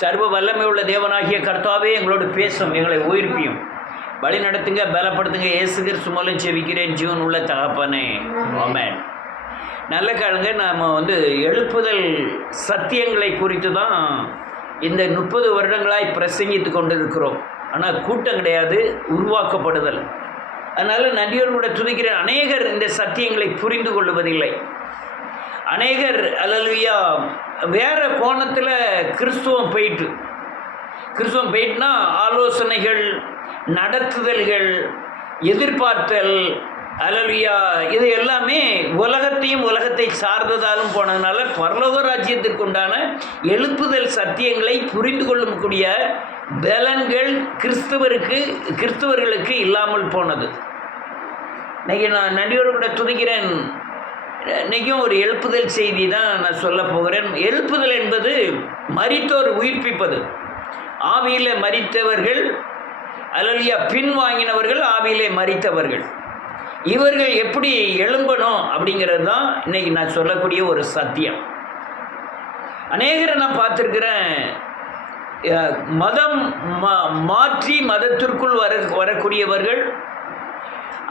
சர்வ வல்லமை உள்ள தேவனாகிய கர்த்தாவே எங்களோடு பேசும், எங்களை உயிர்ப்பியும் வழி நடத்துங்க, பலப்படுத்துங்க. இயேசு கிறிஸ்து மூலம் செபிக்கிறேன் ஜீவன் உள்ள தகப்பனே, ஆமென். நல்ல காலங்க. நாம் எழுப்புதல் சத்தியங்களை குறித்து தான் இந்த 30 வருடங்களாய் பிரசங்கித்து கொண்டு இருக்கிறோம். ஆனால் கூட்டம் கிடையாது, உருவாக்கப்படுதல். அதனால் நன்றியோடு கூட துதிக்கிறேன். அநேகர் இந்த சத்தியங்களை புரிந்து கொள்வதில்லை. அநேகர் அல்லேலூயா வேறு கோணத்தில் கிறிஸ்துவம் போயிட்டுனா ஆலோசனைகள், நடத்துதல்கள், எதிர்பார்த்தல், அல்லேலூயா இது எல்லாமே உலகத்தை சார்ந்ததாலும் போனதுனால பரலோக ராஜ்யத்திற்கு உண்டான எழுப்புதல் சத்தியங்களை புரிந்து கொள்ளக்கூடிய பலன்கள் கிறிஸ்தவர்களுக்கு இல்லாமல் போனது. இன்றைக்கி நான் நன்றியோடு கூட துதிக்கிறேன். இன்றைக்கும் ஒரு எழுப்புதல் செய்தி தான் நான் சொல்ல போகிறேன். எழுப்புதல் என்பது மரித்தோர் உயிர்ப்பிப்பது. ஆவியிலே மரித்தவர்கள், அல்லேலூயா பின்வாங்கினவர்கள், ஆவியிலே மரித்தவர்கள், இவர்கள் எப்படி எழும்பணும் அப்படிங்கிறது தான் இன்றைக்கி நான் சொல்லக்கூடிய ஒரு சத்தியம். அநேகரை நான் பார்த்துருக்கிறேன், மதம் மாற்றி மதத்திற்குள் வரக்கூடியவர்கள்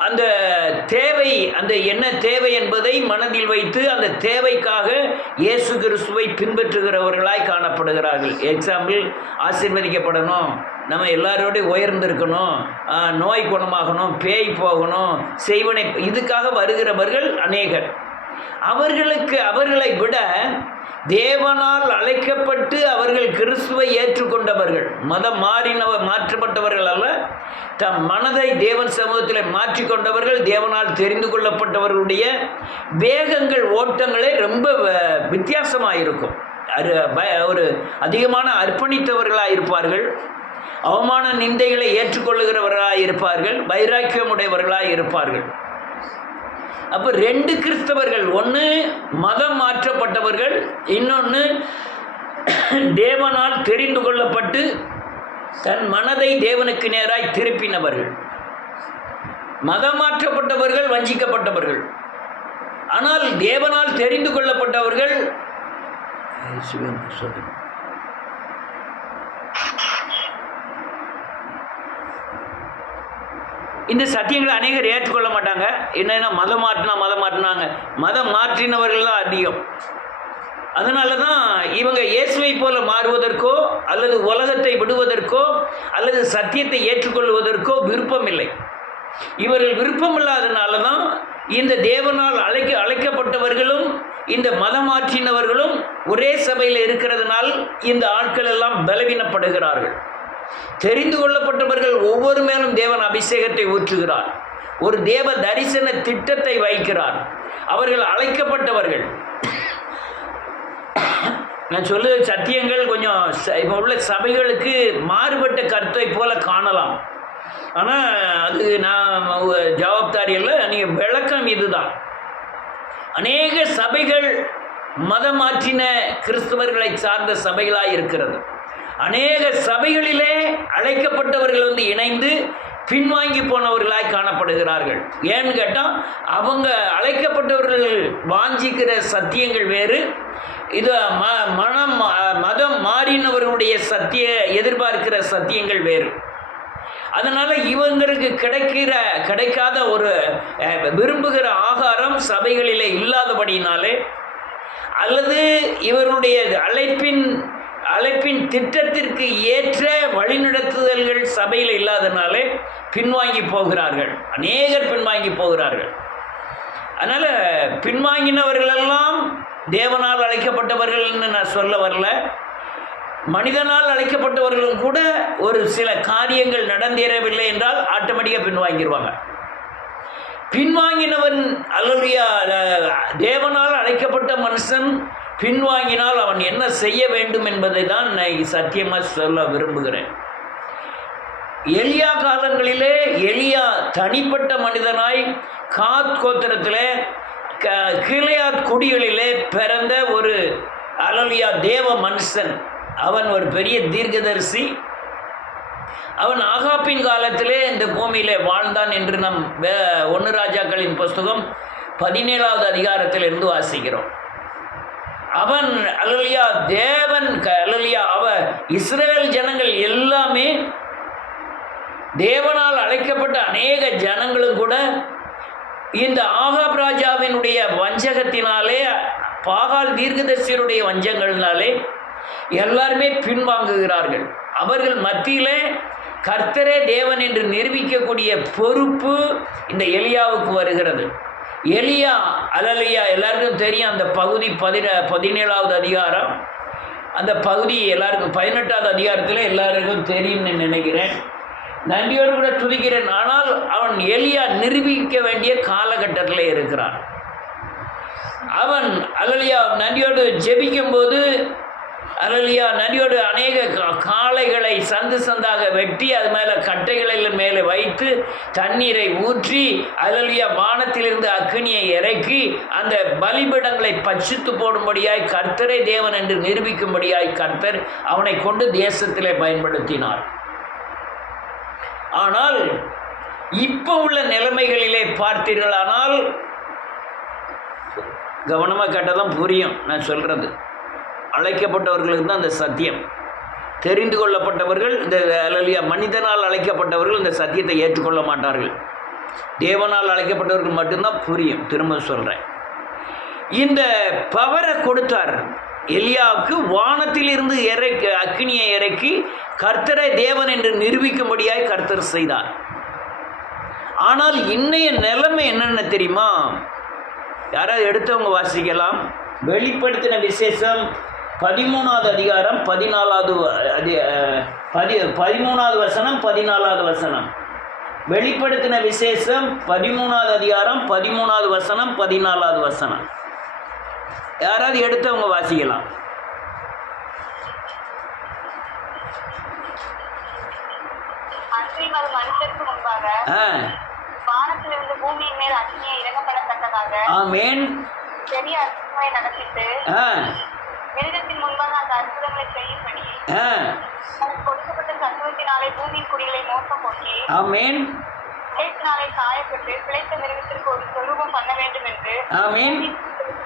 அந்த தேவை, அந்த என்ன தேவை என்பதை மனதில் வைத்து அந்த தேவைக்காக இயேசு கிறிஸ்துவை பின்பற்றுகிறவர்களாய் காணப்படுகிறார்கள். எக்ஸாம்பிள், ஆசீர்வதிக்கப்படணும், நம்ம எல்லாரோடையும் உயர்ந்திருக்கணும், நோய் குணமாகணும், பேய் போகணும், செய்வனை, இதுக்காக வருகிறவர்கள் அநேகர். அவர்களை விட தேவனால் அழைக்கப்பட்டு அவர்கள் கிறிஸ்துவை ஏற்றுக்கொண்டவர்கள், மதம் மாற்றப்பட்டவர்கள் அல்ல, தம் மனதை தேவன் சமூகத்தில் மாற்றிக்கொண்டவர்கள், தேவனால் தெரிந்து கொள்ளப்பட்டவர்களுடைய வேகங்கள், ஓட்டங்களே ரொம்ப வித்தியாசமாக இருக்கும். ஒரு அதிகமான அர்ப்பணித்தவர்களாக இருப்பார்கள், அவமான நிந்தைகளை ஏற்றுக்கொள்ளுகிறவர்களாக இருப்பார்கள், வைராக்கியமுடையவர்களாக இருப்பார்கள். அப்போ 2 கிறிஸ்தவர்கள், ஒன்று மதம் மாற்றப்பட்டவர்கள், இன்னொன்று தேவனால் தெரிந்து கொள்ளப்பட்டு தன் மனதை தேவனுக்கு நேராய் திருப்பினவர்கள். மதம் மாற்றப்பட்டவர்கள் வஞ்சிக்கப்பட்டவர்கள், ஆனால் தேவனால் தெரிந்து கொள்ளப்பட்டவர்கள் இந்த சத்தியங்களை அநேகர் ஏற்றுக்கொள்ள மாட்டாங்க. என்னென்னா மதம் மாற்றினாங்க, மதம் மாற்றினவர்கள் தான் அதிகம். அதனால தான் இவங்க இயேசுவை போல மாறுவதற்கோ அல்லது உலகத்தை விடுவதற்கோ அல்லது சத்தியத்தை ஏற்றுக்கொள்வதற்கோ விருப்பம் இல்லை. இவர்கள் விருப்பம் இல்லாதனால தான் இந்த தேவனால் அழைக்கப்பட்டவர்களும் இந்த மதம் மாற்றினவர்களும் ஒரே சபையில் இருக்கிறதுனால் இந்த ஆட்கள் எல்லாம் பலவீனப்படுகிறார்கள். தெரிந்து கொள்ளப்பட்டவர்கள் ஒவ்வொரு மேலும் தேவன் அபிஷேகத்தை ஊற்றுகிறார், ஒரு தேவ தரிசன திட்டத்தை வைக்கிறார். அவர்கள் அழைக்கப்பட்டவர்கள். நான் சொல்லுற சத்தியங்கள் கொஞ்சம் இப்போ உள்ள சபைகளுக்கு மாறுபட்ட கருத்தை போல காணலாம். ஆனால் அது நான் ஜவாப்தாரி இல்லை, நீங்கள் விளக்கம் இதுதான். அநேக சபைகள் மதம் மாற்றின கிறிஸ்தவர்களை சார்ந்த சபைகளாக இருக்கிறது. அநேக சபைகளிலே அழைக்கப்பட்டவர்கள் இணைந்து பின்வாங்கி போனவர்களாய் காணப்படுகிறார்கள். ஏன்னு கேட்டால் அவங்க அழைக்கப்பட்டவர்கள் வாஞ்சிக்கிற சத்தியங்கள் வேறு, இது மதம் மாறினவர்களுடைய எதிர்பார்க்கிற சத்தியங்கள் வேறு. அதனால் இவங்களுக்கு கிடைக்காத ஒரு விரும்புகிற ஆகாரம் சபைகளிலே இல்லாதபடினாலே, அல்லது இவருடைய அழைப்பின் திட்டத்திற்கு ஏற்ற வழிநடத்துதல்கள் சபையில் இல்லாதனாலே பின்வாங்கி போகிறார்கள். அநேகர் பின்வாங்கி போகிறார்கள். அதனால் பின்வாங்கினவர்களெல்லாம் தேவனால் அழைக்கப்பட்டவர்கள்னு நான் சொல்ல வரல. மனிதனால் அழைக்கப்பட்டவர்களும் கூட ஒரு சில காரியங்கள் நடந்தேறவில்லை என்றால் ஆட்டோமேட்டிக்காக பின்வாங்கிடுவாங்க. பின்வாங்கினவன் அல்லேலூயா தேவனால் அழைக்கப்பட்ட மனுஷன் பின்வாங்கினால் அவன் என்ன செய்ய வேண்டும் என்பதை தான் நான் சத்தியமாக சொல்ல விரும்புகிறேன். எலியா காலங்களிலே எலியா தனிப்பட்ட மனிதனாய் காத் கோத்திரத்தில் கிளையாத் குடிகளிலே பிறந்த ஒரு அல்லேலூயா தேவ மனுஷன். அவன் ஒரு பெரிய தீர்க்கதரிசி. அவன் ஆகாப்பின் காலத்திலே இந்த பூமியிலே வாழ்ந்தான் என்று நம் 1 ராஜாக்களின் புஸ்தகம் 17வது அதிகாரத்திலிருந்து வாசிக்கிறோம். அவன் அல்லேலூயா தேவன் அல்லேலூயா இஸ்ரவேல் ஜனங்கள் எல்லாமே தேவனால் அழைக்கப்பட்ட அநேக ஜனங்களும் கூட இந்த ஆகாப் ராஜாவினுடைய வஞ்சகத்தினாலே, பாகால் தீர்க்கதரிசியருடைய வஞ்சங்களினாலே எல்லாருமே பின்வாங்குகிறார்கள். அவர்கள் மத்தியிலே கர்த்தரே தேவன் என்று நிரூபிக்கக்கூடிய பொறுப்பு இந்த எலியாவுக்கு வருகிறது. எலியா அல்லேலூயா, எல்லாருக்கும் தெரியும். அந்த பகுதி 17வது அதிகாரம், அந்த பகுதி எல்லாருக்கும் 18வது அதிகாரத்தில் எல்லாருக்கும் தெரியும்னு நினைக்கிறேன். நன்றியோடு கூட துதிக்கிறேன். ஆனால் அவன் எலியா நிரூபிக்க வேண்டிய காலகட்டத்தில் இருக்கிறான். அவன் அல்லேலூயா நன்றியோடு ஜெபிக்கும் போது, அல்லேலூயா நன்றியோடு அநேக காளைகளை சந்து சந்தாக வெட்டி அது மேலே கட்டைகளில் மேலே வைத்து தண்ணீரை ஊற்றி, அல்லேலூயா வானத்திலிருந்து அக்கினியை இறக்கி அந்த பலிபீடங்களை பட்சித்து போடும்படியாய் கர்த்தரே தேவன் என்று நிரூபிக்கும்படியாய் கர்த்தர் அவனை கொண்டு தேசத்திலே பயன்படுத்தினார். ஆனால் இப்போ உள்ள நிலைமைகளிலே பார்த்தீர்களானால், கவனமாக கேட்டதான் புரியும் நான் சொல்கிறது. அழைக்கப்பட்டவர்களுக்கு தான் அந்த சத்தியம், தெரிந்து கொள்ளப்பட்டவர்கள் இந்த அல்லேலூயா மனிதனால் அழைக்கப்பட்டவர்கள் இந்த சத்தியத்தை ஏற்றுக்கொள்ள மாட்டார்கள். தேவனால் அழைக்கப்பட்டவர்கள் மட்டும்தான் புரியும். திரும்ப சொல்கிறேன், இந்த பவரை கொடுத்தார் எலியாவுக்கு. வானத்தில் இருந்து அக்கினியை இறக்கி கர்த்தரை தேவன் என்று நிரூபிக்கும்படியாய் கர்த்தர் செய்தார். ஆனால் இன்னைய நிலைமை என்னென்ன தெரியுமா? யாராவது எடுத்தவங்க வாசிக்கலாம். வெளிப்படுத்தின விசேஷம் 13வது அதிகாரம் 14வது 13வது வசனம் 14வது வசனம். வெளிப்படுத்தின விசேஷம் 13வது அதிகாரம் 13வது வசனம் 14வது வசனம். யாராவது எடுத்தவங்க வாசிக்கலாம். மனுஷருக்கு முன்பாக வானத்திலிருந்து பூமியின் மேல் அக்னியை இறங்கப்படத்தக்கதாக ஆமென் பெரிய அற்புதங்களை நடப்பித்து மிருகத்தின் முன்பாக அந்த அற்புதங்களை செய்யும்படி கொடுக்கப்பட்ட சத்துவத்தினாலே பூமியின் குடிகளை மோசம் போக்கி ஆமென் பிழைப்பினாலே காயப்பட்டு பிழைத்த மிருகத்திற்கு ஒரு சொரூபம் பண்ண வேண்டும் என்று ஆமென்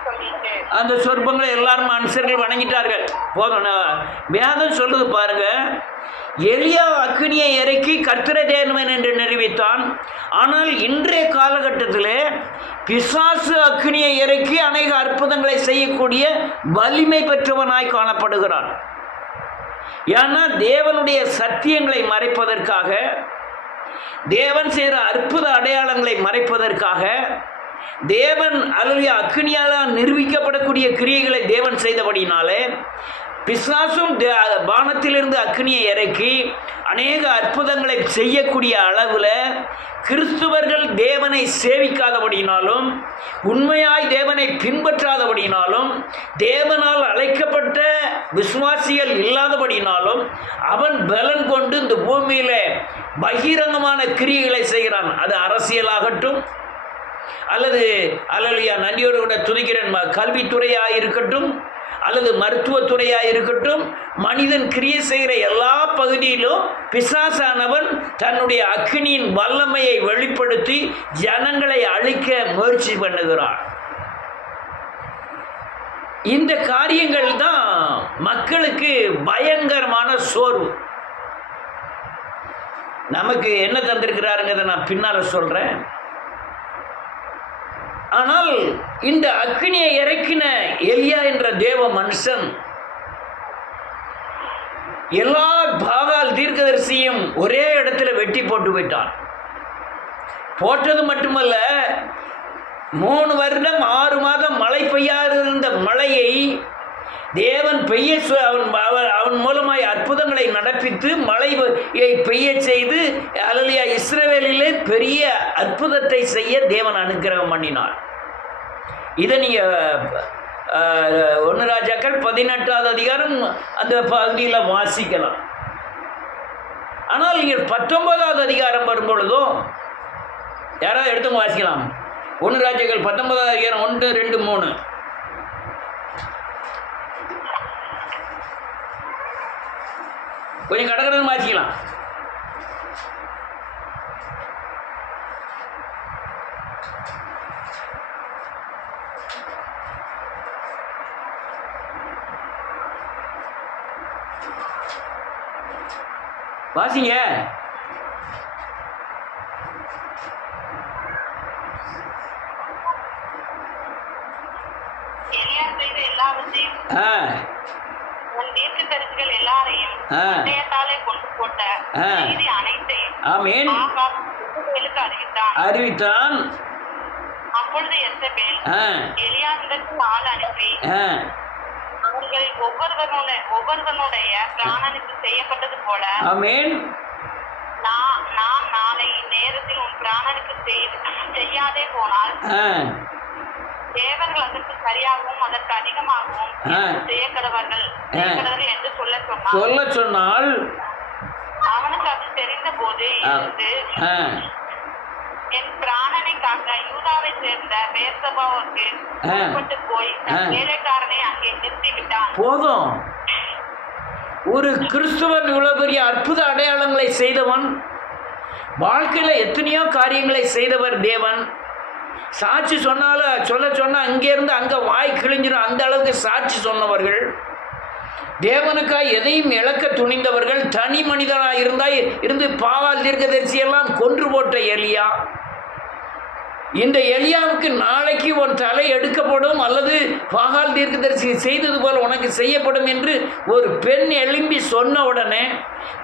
சொல்லிட்டு அந்த சொரூபங்களை எல்லாரும் மனுஷர்கள் வணங்கிட்டார்கள். போதும், வேதம் சொல்லுது பாருங்க. எலியா அக்கினியை இறக்கி கர்த்தரை தேவன் என்று நிரூபித்தான். ஆனால் இன்றைய காலகட்டத்தில் பிசாசு அக்கினியை இறக்கி அநேக அற்புதங்களை செய்யக்கூடிய வலிமை பெற்றவனாய் காணப்படுகிறான். ஏன்னா தேவனுடைய சத்தியங்களை மறைப்பதற்காக, தேவன் செய்கிற அற்புத அடையாளங்களை மறைப்பதற்காக, தேவன் அல்லேலூயா அக்கினியால் நிரூபிக்கப்படக்கூடிய கிரியைகளை தேவன் செய்தபடினாலே பிசாசும் வானத்திலிருந்து அக்கினியை இறக்கி அநேக அற்புதங்களை செய்யக்கூடிய அளவில் கிறிஸ்துவர்கள் தேவனை சேவிக்காதபடினாலும், உண்மையாய் தேவனை பின்பற்றாதபடினாலும், தேவனால் அழைக்கப்பட்ட விசுவாசிகள் இல்லாதபடினாலும் அவன் பலன் கொண்டு இந்த பூமியில் பகிரங்கமான கிரியைகளை செய்கிறான். அது அரசியலாகட்டும், அல்லது அல்லேலூயா நன்றியோடு கூட துதிக்கிறேன் கல்வித்துறையாக இருக்கட்டும், அல்லது மருத்துவத்துறையாக இருக்கட்டும், மனிதன் கிரியை செய்கிற எல்லா பகுதியிலும் பிசாசானவன் தன்னுடைய அக்கினியின் வல்லமையை வெளிப்படுத்தி ஜனங்களை அழிக்க முயற்சி பண்ணுகிறான். இந்த காரியங்கள் தான் மக்களுக்கு பயங்கரமான சோர்வு. நமக்கு என்ன தந்திருக்கிறாருங்கிறத நான் பின்னால் சொல்கிறேன். ஆனால் இந்த அக்கினியை இறக்கின எலியா என்ற தேவ மனுஷன் எல்லா பாகால் தீர்க்கதரிசியும் ஒரே இடத்துல வெட்டி போட்டு விட்டான். போட்டது மட்டுமல்ல, 3 வருடம் 6 மாதம் மழை பெய்யாது இருந்த மழையை தேவன் பெய்ய அவன் மூலமாய் அற்புதங்களை நடப்பித்து மழையை பெய்ய செய்து அல்லேலூயா இஸ்ரவேலிலே பெரிய அற்புதத்தை செய்ய தேவன் அனுக்கிரகம் பண்ணினார். இதை நீங்கள் 1 ராஜாக்கள் 18வது அதிகாரம் அந்த பகுதியில் வாசிக்கலாம். ஆனால் இங்கே 19வது அதிகாரம் வரும்பொழுதும் யாராவது எடுத்து வாசிக்கலாம். 1 ராஜாக்கள் 19வது அதிகாரம் 1, 2, 3. கொஞ்சம் கடற்கடன் வாசிக்கலாம். வாசிங்க. எலியா செய்த எல்லாவற்றையும் ஆ உன் தீர்க்கதரிசிகள் எல்லாரையும் பட்டயத்தாலே கொண்டு போட்ட செய்தி அனைத்தையும் ஆமென் ஆகாப் இஸ்ரவேலுக்கு அறிவித்தான். அப்பொழுது எசபேல் எலியாவிடத்தில் ஆள் அனுப்பி அவர்கள் ஒவ்வொருவனுடைய பிராணனுக்கு செய்யப்பட்டது போல ஆமென் நான் நாளை இந்நேரத்தில் உன் பிராணனுக்கு செய்யாதே போனால் தேவர்கள் அதற்கு சரியாகவும் அதற்கு அதிகமாகவும் செய்யக்கடவர்கள் என்று சொல்ல சொன்னால் அவனுக்கு அது தெரிந்த போது இருந்து என் பிராணனை காக்க யூதாவை சேர்ந்த பேர்சபாவுக்கு புறப்பட்டு போய் வேலைக்காரனை அங்கே நிறுத்தி விட்டான். போதும். ஒரு கிறிஸ்துவன் இவ்வளவு பெரிய அற்புத அடையாளங்களை செய்தவன், வாழ்க்கையில எத்தனையோ காரியங்களை செய்தவர் தேவன். சாட்சி சொன்னா அங்கேருந்து அங்கே வாய் கிழிஞ்சிடும், அந்த அளவுக்கு சாட்சி சொன்னவர்கள், தேவனுக்காய் எதையும் இழக்க துணிந்தவர்கள், தனி மனிதனாக இருந்து பாகால் தீர்க்கதரிசியெல்லாம் கொன்று போட்ட எலியா. இந்த எலியாவுக்கு நாளைக்கு உன் தலை எடுக்கப்படும் அல்லது பாகால் தீர்க்கதரிசி செய்தது போல உனக்கு செய்யப்படும் என்று ஒரு பெண் எழும்பி சொன்ன உடனே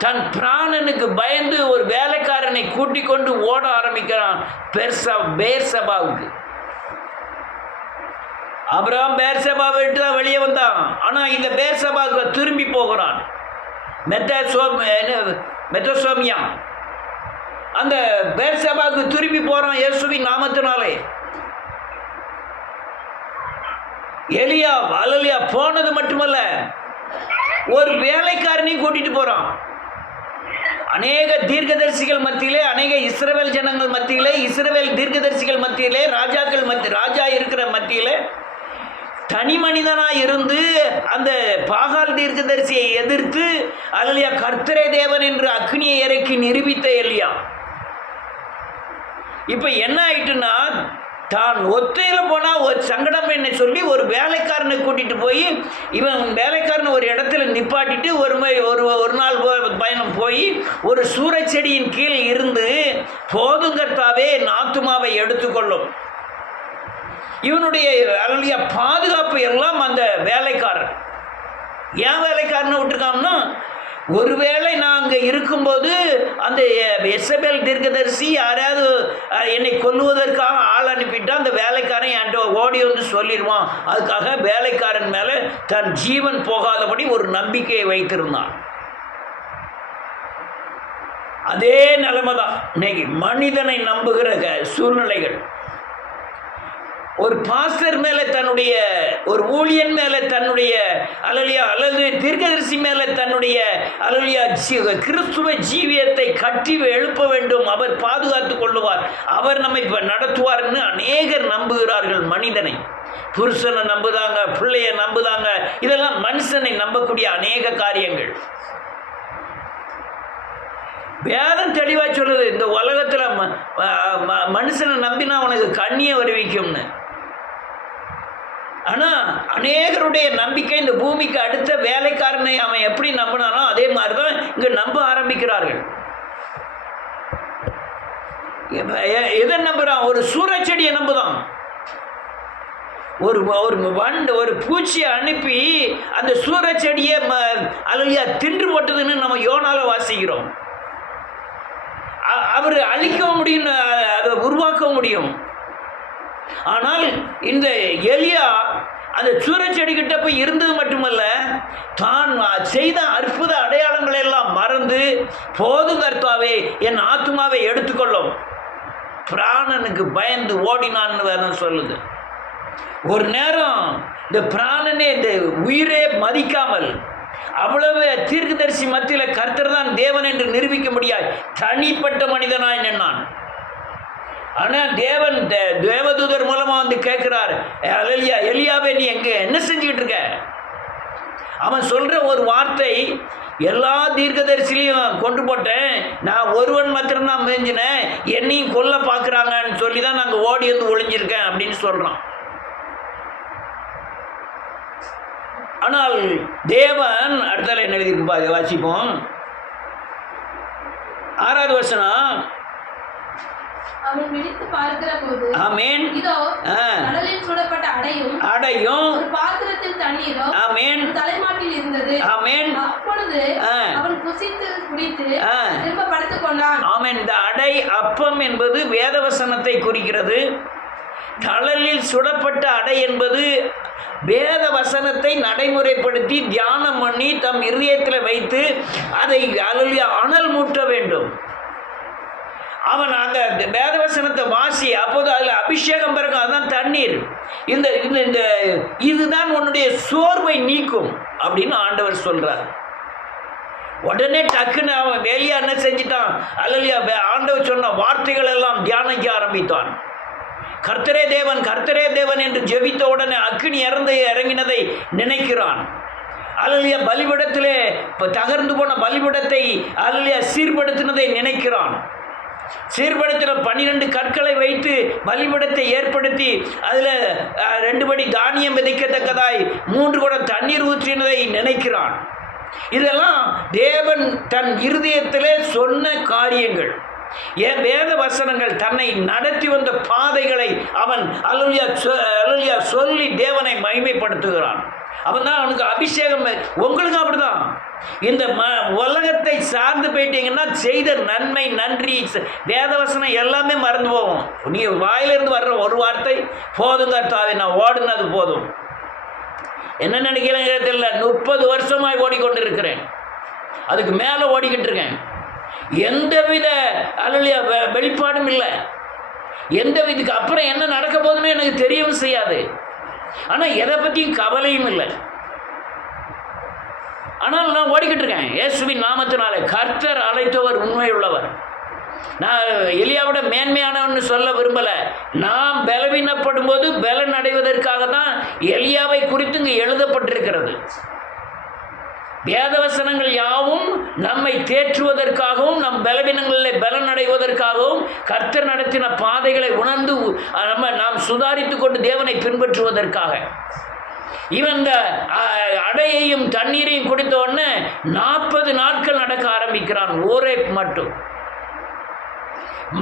தன் பிராணனுக்கு பயந்து ஒரு வேலைக்காரனை கூட்டிக் கொண்டு ஓட ஆரம்பிக்கிறான் பேர்சபாவுக்கு. அப்புறம் பேர்சபாவை விட்டு தான் வெளியே வந்தான். ஆனால் இந்த பேர்சபாவுக்கு திரும்பி போகிறான். மெத்தசோமியா அந்த பேர்சபாவுக்கு திரும்பி போறான் இயேசுவின் நாமத்தினாலே. எலியா அல்லேலூயா போனது மட்டுமல்ல, ஒரு வேலைக்காரனையும் கூட்டிட்டு போறான். அநேக தீர்க்கதரிசிகள் மத்தியிலே, அநேக இஸ்ரவேல் ஜனங்கள் மத்தியிலே, இஸ்ரவேல் தீர்க்கதரிசிகள் மத்தியிலே, ராஜா இருக்கிற மத்தியிலே தனி மனிதனாக இருந்து அந்த பாகால் தீர்க்கதரிசியை எதிர்த்து அல்லேலூயா கர்த்தரே தேவன் என்று அக்னியை இறக்கி நிரூபித்த எலியா இப்போ என்ன ஆயிட்டுன்னா, தான் ஒத்தையில் போனால் ஒரு சங்கடம் என்ன சொல்லி ஒரு வேலைக்காரனை கூட்டிகிட்டு போய் இவன் வேலைக்காரனை ஒரு இடத்துல நிப்பாட்டிட்டு ஒரு நாள் பயணம் போய் ஒரு சூறைச்செடியின் கீழ் இருந்து போதுங்கர்த்தாவே நாத்துமாவை எடுத்துக்கொள்ளும். இவனுடைய அல்லையா பாதுகாப்பு எல்லாம் அந்த வேலைக்காரன். ஏன் வேலைக்காரனை விட்டுருக்கான்னா, ஒருவேளை நான் அங்கே இருக்கும்போது அந்த எசபேல் தீர்க்கதரிசி யாராவது என்னை கொல்லுவதற்காக ஆள் அனுப்பிட்டா அந்த வேலைக்காரன் என்கிட்ட ஓடி வந்து சொல்லிடுவான். அதுக்காக வேலைக்காரன் மேலே தன் ஜீவன் போகாதபடி ஒரு நம்பிக்கையை வைத்திருந்தான். அதே நிலைமை தான் இன்னைக்கு மனிதனை நம்புகிற சூழ்நிலைகள். ஒரு பாஸ்டர் மேலே தன்னுடைய, ஒரு ஊழியன் மேலே தன்னுடைய அல்லேலூயா அல்லது தீர்க்கதரிசி மேலே தன்னுடைய அல்லேலூயா கிறிஸ்துவ ஜீவியத்தை கட்டி எழுப்ப வேண்டும். அவர் பாதுகாத்து கொள்ளுவார், அவர் நம்மை நடத்துவார்னு அநேகர் நம்புகிறார்கள். மனிதனை, புருஷனை நம்புதாங்க, பிள்ளையை நம்புதாங்க. இதெல்லாம் மனுஷனை நம்பக்கூடிய அநேக காரியங்கள். வேதம் தெளிவாக சொல்லுது, இந்த உலகத்தில் மனுஷனை நம்பினா அவனுக்கு கண்ணியை வருவிக்கும்னு. ஆனால் அநேகருடைய நம்பிக்கை இந்த பூமிக்கு அடுத்த வேலைக்காரனை அவன் எப்படி நம்பினானோ அதே மாதிரி தான் இங்கே நம்ப ஆரம்பிக்கிறார்கள். எதை நம்புறான்? ஒரு சூறைச்செடியை நம்புதான். ஒரு பூச்சியை அனுப்பி அந்த சூறைச்செடியை அல்லையா தின்று போட்டதுன்னு நம்ம யோனால வாசிக்கிறோம். அவர் அழிக்கவும் முடியும், அதை உருவாக்க முடியும். ஆனால் இந்த எலியா அந்த சூறைச்செடிக்கிட்ட போய் இருந்தது மட்டுமல்ல, தான் செய்த அற்புத அடையாளங்களை எல்லாம் மறந்து போதும் கர்த்தாவே என் ஆத்துமாவை எடுத்துக்கொள்ளும் பிராணனுக்கு பயந்து ஓடினான்னு வேதம் சொல்லுது. ஒரு நேரம் இந்த பிராணனே, இந்த உயிரே மதிக்காமல் அவ்வளவு தீர்க்கதரிசி மத்தியில் கர்த்தர் தான் தேவன் என்று நிரூபிக்க முடியாது தனிப்பட்ட மனிதனாய் நின்னான். ஆனால் தேவதூதர் மூலமா வந்து கேட்கிறார், எலியாவே நீ எங்க என்ன செஞ்சுக்கிட்டு இருக்க? அவன் சொல்ற ஒரு வார்த்தை, எல்லா தீர்க்கதரிசிலையும் கொண்டு போட்டேன், நான் ஒருவன் மாத்திரம்தான் மேஞ்சினேன், என்னையும் கொல்ல பார்க்குறாங்கன்னு சொல்லி தான் நாங்கள் ஓடி வந்து ஒளிஞ்சிருக்கேன் அப்படின்னு சொல்கிறான். ஆனால் தேவன் அடுத்தால என்ன எழுதியிருக்கு வாசிப்போம். 6வது வசனம். அவன் விழித்து பார்க்கிற போது ஆமென். இதோ கடலில் சுடப்பட்ட அடையும் ஒரு பாத்திரத்தில் தண்ணீரும் ஆமென் தலைமாட்டில் இருந்தது. ஆமென். அப்பொழுது அவன் புசித்து குடித்து திரும்ப படுத்துக் கொண்டான். ஆமென். இந்த அடை அப்பம் என்பது வேதவசனத்தை குறிக்கிறது. கடலில் சுடப்பட்ட அடை என்பது வேத வசனத்தை நடைமுறைப்படுத்தி தியானம் பண்ணி தம் இருதயத்தில் வைத்து அதை அனல் மூட்ட வேண்டும். அவன் அந்த வேதவசனத்தை வாசி, அப்போது அதில் அபிஷேகம் பிறக்கும். அதுதான் தண்ணீர். இந்த இந்த இதுதான் உன்னுடைய சோர்வை நீக்கும் அப்படின்னு ஆண்டவர் சொல்றார். உடனே டக்குன்னு அவன் வேலையா என்ன செஞ்சிட்டான்? அல்லையா, ஆண்டவர் சொன்ன வார்த்தைகள் எல்லாம் தியானிக்க ஆரம்பித்தான். கர்த்தரே தேவன், கர்த்தரே தேவன் என்று ஜெபித்த உடனே அக்கினி இறங்கினதை நினைக்கிறான். அல்லையா, பலிபீடத்திலே தகர்ந்து போன பலிபீடத்தை அல்லையா சீர்படுத்தினதை நினைக்கிறான். சீர்படுத்தின 12 கற்களை வைத்து பலிபீடத்தை ஏற்படுத்தி அதில் 2 படி தானியம் விதைக்கத்தக்கதாய் 3 குடம் தண்ணீர் ஊற்றினதை நினைக்கிறான். இதெல்லாம் தேவன் தன் இருதயத்திலே சொன்ன காரியங்கள். என் வேத வசனங்கள் தன்னை நடத்தி வந்த பாதைகளை அவன் அல்லேலூயா சொல்லி தேவனை மகிமைப்படுத்துகிறான். அவன் தான் அவனுக்கு அபிஷேகம். உங்களுக்கு அப்படிதான். இந்த உலகத்தை சார்ந்து போயிட்டீங்கன்னா செய்த நன்மை, நன்றி, வேதவசனம் எல்லாமே மறந்து போகும். நீ வாயிலிருந்து வர்ற ஒரு வார்த்தை போதுங்க தாவே, நான் ஓடுனது போதும். என்ன நினைக்கிறேங்க தெரியல. 30 வருஷமாய் ஓடிக்கொண்டிருக்கிறேன், அதுக்கு மேலே ஓடிக்கிட்டு இருக்கேன். எந்தவித அல்லையா வெளிப்பாடும் இல்லை. இதுக்கு அப்புறம் என்ன நடக்க போதுன்னு எனக்கு தெரியவும் செய்யாது. ஆனால் எதை பற்றியும் கவலையும் இல்லை. ஆனால் நான் ஓடிக்கிட்டு இருக்கேன் இயேசுவின் நாமத்தினாலே. கர்த்தர் அழைத்தவர் உண்மையுள்ளவர். நான் எலியாவோட மேன்மையானவன்னு சொல்ல விரும்பலை. நாம் பலவீனப்படும் போது பலன் அடைவதற்காக தான் எலியாவை குறித்து இங்கே எழுதப்பட்டிருக்கிறது. வேதவசனங்கள் யாவும் நம்மை தேற்றுவதற்காகவும் நம் பலவீனங்களில் பலன் அடைவதற்காகவும் கர்த்தர் நடத்தின பாதைகளை உணர்ந்து நாம் சுதாரித்து கொண்டு தேவனை பின்பற்றுவதற்காக. இவன் இந்த அடையையும் தண்ணீரையும் குடித்த உடனே 40 நாட்கள் நடக்க ஆரம்பிக்கிறான். ஒரே மட்டும்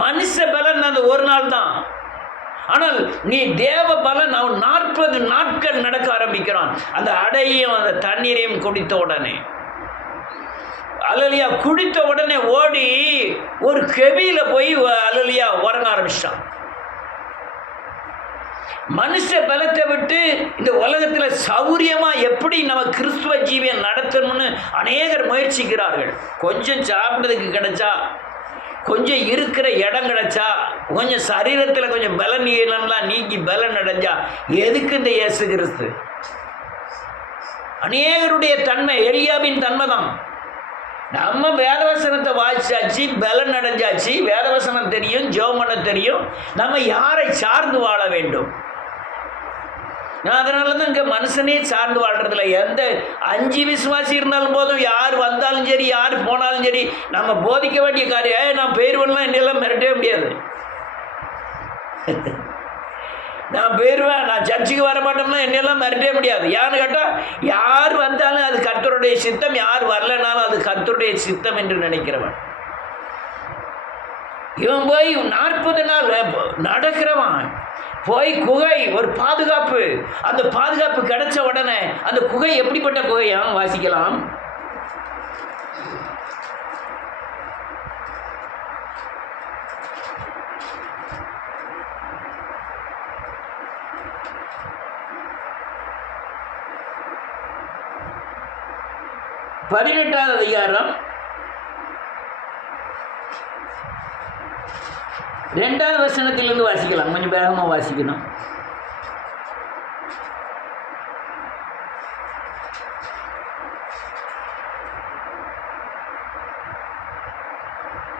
மனுஷ பலன் அந்த ஒரு நாள் தான். ஆனால் நீ தேவ பலன் அவன் 40 நாட்கள் நடக்க ஆரம்பிக்கிறான். அந்த அடையையும் அந்த தண்ணீரையும் குடித்த உடனே அல்லலியா குடித்த உடனே ஓடி ஒரு கெபியில போய் அல்லலியா உறங்க ஆரம்பிச்சான். மனுஷ பலத்தை விட்டு இந்த உலகத்தில் சௌரியமா எப்படி நம்ம கிறிஸ்துவ ஜீவியம் நடத்தணும்னு அநேகர் முயற்சிக்கிறார்கள். கொஞ்சம் சாப்பிட்டதுக்கு கிடைச்சா, கொஞ்சம் இருக்கிற இடம் கிடைச்சா, கொஞ்சம் சரீரத்தில் கொஞ்சம் பலன் நீளம்லாம் நீக்கி பலன் அடைஞ்சா எதுக்கு இந்த இயேசு கிறிஸ்து? அநேகருடைய தன்மை எலியாவின் தன்மை தான். நம்ம வேதவசனத்தை வாசிச்சாச்சு, பலன் அடைஞ்சாச்சு, வேதவசனம் தெரியும், ஜெபம் பண்ண தெரியும், நம்ம யாரை சார்ந்து வாழ வேண்டும்? அதனால தான் இங்கே மனுஷனே சார்ந்து வாழ்றதில்ல. எந்த 5 விசுவாசி இருந்தாலும் போதும், யார் வந்தாலும் சரி, யார் போனாலும் சரி, நம்ம போதிக்க வேண்டிய காரியம். நான் போயிடுவேன்லாம் என்னெல்லாம் மிரட்டவே முடியாது. நான் போயிடுவேன், நான் சர்ச்சுக்கு வர மாட்டோம்னா என்னெல்லாம் மிரட்டவே முடியாது. யான்னு கேட்டால், யார் வந்தாலும் அது கர்த்தருடைய சித்தம், யார் வரலனாலும் அது கர்த்தருடைய சித்தம் என்று நினைக்கிறவன். இவன் போய் 40 நாள் நடக்கிறவன் போய் குகை, ஒரு பாதுகாப்பு, அந்த பாதுகாப்பு கிடைச்ச உடனே அந்த குகை எப்படிப்பட்ட குகையா வாசிக்கலாம். பதினெட்டாவது அதிகாரம் 2வது வசனத்திலிருந்து வாசிக்கலாம். கொஞ்சம் வேகமாக வாசிக்கணும்.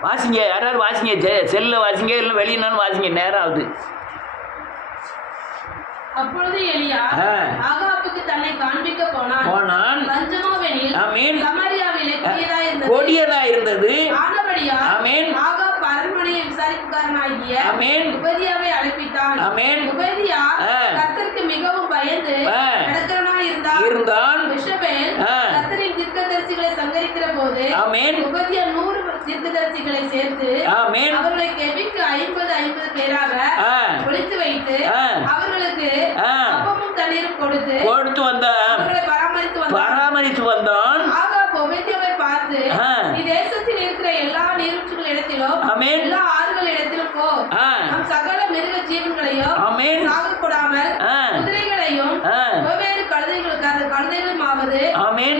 வாசிங்க, யாராவது வாசிங்க, செல்லில் வாசிங்க, இல்லை வெளியினாலும் வாசிங்க, நேரம் ஆகுது. அப்பொழுது எலியா ஆகாபுக்கு தன்னை காண்பிக்க போனான். பஞ்சமாவெனில் சமாரியாவிலே கொடியதா இருந்தது. ஆனபடியா ஆகாப் அரண்மனையை விசாரிப்புக்காரனாகிய உபதியாவை அழைப்பித்தான். உபதியா கர்த்தருக்கு மிகவும் பயந்து நடக்கிறவனாய் இருந்தான். போது ஆமென். உபதியா 100 தீர்க்கதரிசிகளை சேர்த்து ஆமென். அவர்களை கெபிக்கு 50 பேராக ஒளித்து வைத்து அவர்களுக்கு அப்பமும் தண்ணீரும் கொடுத்து வந்த அவர்களை பராமரித்து வந்தான். ஆகாப் ஒபதியாவை பார்த்து, நீ தேசத்தில் இருக்கிற எல்லா நீரூற்றுகள் இடத்திலும் எல்லா ஆறுகள் இடத்திலும் போ, நம் சகல மிருக ஜீவன்களையும் சாகக்கூடாமல் குதிரைகளையும் வெவ்வேறு கழுதைகளுமாவது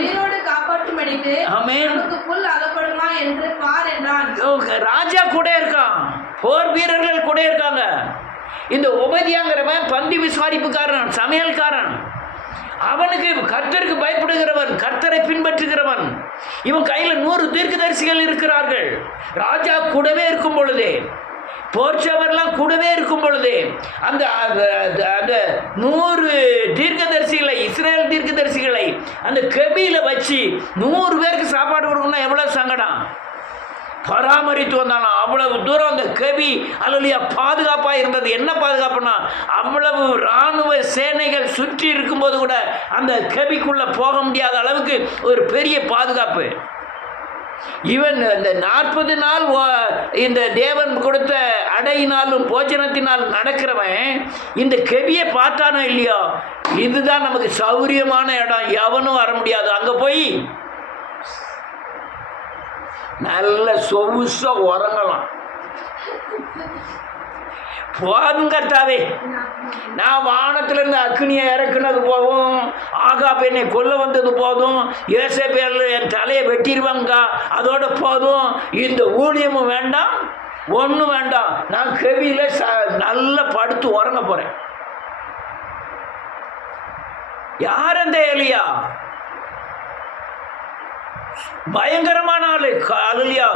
உயிரோடு காப்பாற்றும்படிக்கு நமக்கு புல் அகப்படுமா என்று பார் என்றான். ராஜா கூட இருக்கான், போர் வீரர்கள் கூட இருக்காங்க. இந்த உபதியாங்கிறவன் பந்தி விசாரிப்புக்காரன், சமையல்காரன். அவனுக்கு கர்த்தருக்கு பயப்படுகிறவன், கர்த்தரை பின்பற்றுகிறவன். இவன் கையில் 100 தீர்க்கதரிசிகள் இருக்கிறார்கள். ராஜா கூடவே இருக்கும் பொழுதே, போர்ச்சவர்லாம் கூடவே இருக்கும் பொழுது அந்த அந்த 100 தீர்க்கதரிசிகளை, இஸ்ரேல் தீர்க்கதரிசிகளை அந்த கெபியில் வச்சு 100 பேருக்கு சாப்பாடு கொடுக்கணும்னா எவ்வளோ சங்கடம். பராமரித்து வந்தானா. அவ்வளவு தூரம் அந்த கெபி அல்லையா பாதுகாப்பாக இருந்தது. என்ன பாதுகாப்புனா, அவ்வளவு இராணுவ சேனைகள் சுற்றி இருக்கும்போது கூட அந்த கெபிக்குள்ளே போக முடியாத அளவுக்கு ஒரு பெரிய பாதுகாப்பு. இவன் இந்த 40 நாள் இந்த தேவன் கொடுத்த அடையினாலும் போஜனத்தினாலும் நடக்கிறவன் இந்த கெபியை பார்த்தானோ இல்லையோ, இதுதான் நமக்கு சௌரியமான இடம், எவனும் வர முடியாது. அங்கே போய் நல்ல சொகுசா உறங்கலாம். போதும் கர்த்தாவே, நான் வானத்திலிருந்து அக்னியை இறக்குனது போதும், ஆகாப் என்னை கொல்ல வந்தது போதும், யோசேப்பேல் என் தலையை வெட்டிடுவாங்க, அதோட போதும், இந்த ஊழியமும் வேண்டாம், ஒன்றும் வேண்டாம், நான் கெபியில் நல்லா படுத்து உறங்க போகிறேன். யார் அந்த எலியா? பயங்கரமான ஆளு. அலுலியா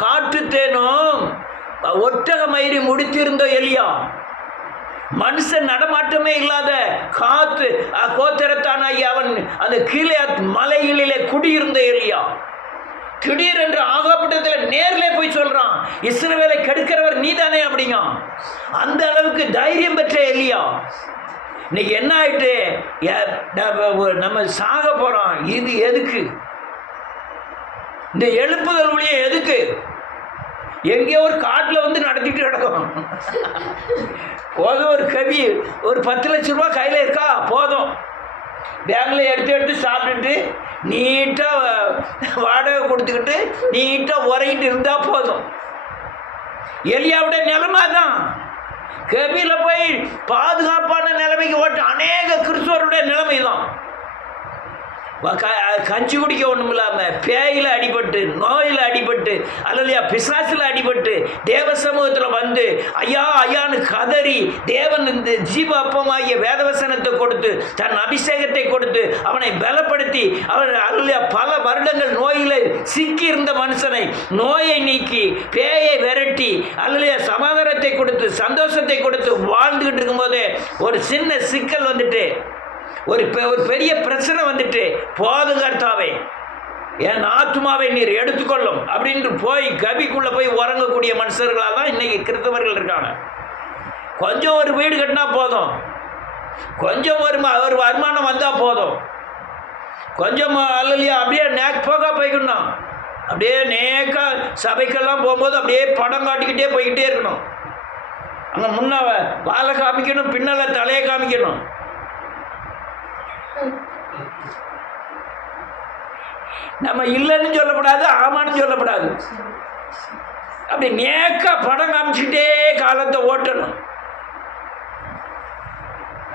காட்டு தேனும் ஒட்டக மயிரி முடித்திருந்த எலியா, மனுஷன் நடமாட்டமே இல்லாத காத்து கோத்திரத்தானாகி அவன் அந்த கீழே மலைகளிலே குடியிருந்த எலியா, திடீரென்று ஆகாப்பட்டத்தில் நேரிலே போய் சொல்றான், இஸ்ரவேலை கெடுக்கிறவர் நீதானே அப்படிங்க. அந்த அளவுக்கு தைரியம் பெற்ற எலியா. இன்னைக்கு என்ன ஆயிட்டு, நம்ம சாக போறோம், இது எதுக்கு? இந்த எழுப்புதல் ஊழியம் எதுக்கு? எங்கேயோ ஒரு காட்டில் வந்து நடத்திட்டு கிடக்கும். போதும், ஒரு கவி ஒரு 10 லட்ச ரூபா கையில் இருக்கா, போதும், பேங்கில் எடுத்து சாப்பிட்டுட்டு நீட்டாக வாடகை கொடுத்துக்கிட்டு நீட்டாக உறங்கிட்டு இருந்தால் போதும். எலியாவுடைய நிலைமை தான். கபியில் போய் பாதுகாப்பான நிலைமைக்கு ஓட்டு அநேக கிறிஸ்துவருடைய நிலைமை தான். கஞ்சி குடிக்க ஒன்றும் இல்லாமல் பேயில் அடிபட்டு, நோயில் அடிபட்டு, அல்லையா பிசாசில் அடிபட்டு தேவ சமூகத்தில் வந்து ஐயா ஐயான்னு கதறி தேவன் இந்த ஜீவ அப்பமாகிய வேதவசனத்தை கொடுத்து தன் அபிஷேகத்தை கொடுத்து அவனை பலப்படுத்தி அவன் அல்லையா பல வருடங்கள் நோயில் சிக்கி இருந்த மனுஷனை நோயை நீக்கி பேயை விரட்டி அல்லையா சமாதானத்தை கொடுத்து சந்தோஷத்தை கொடுத்து வாழ்ந்துக்கிட்டு இருக்கும்போதே ஒரு சின்ன சிக்கல் வந்துட்டு, ஒரு பெரிய பிரச்சனை வந்துட்டு, போதும் கர்த்தாவே, என் ஆத்துமாவை நீர் எடுத்துக்கொள்ளும் அப்படின்ட்டு போய் கபிக்குள்ளே போய் உறங்கக்கூடிய மனுஷர்களாக தான் இன்றைக்கி கிறிஸ்தவர்கள் இருக்காங்க. கொஞ்சம் ஒரு வீடு கட்டினா போதும், கொஞ்சம் ஒரு வருமானம் வந்தால் போதும், கொஞ்சம் அல்லையா அப்படியே போக போய்க்கணும், அப்படியே நேக்கா சபைக்கெல்லாம் போகும்போது அப்படியே படம் காட்டிக்கிட்டே போய்கிட்டே இருக்கணும். அங்கே முன்ன வாழை காமிக்கணும், பின்னால் தலையை காமிக்கணும். நம்ம இல்லைன்னு சொல்லக்கூடாது, ஆமான்னு சொல்லக்கூடாது. அப்படி நேக்கா படம் காமிச்சுக்கிட்டே காலத்தை ஓட்டணும்.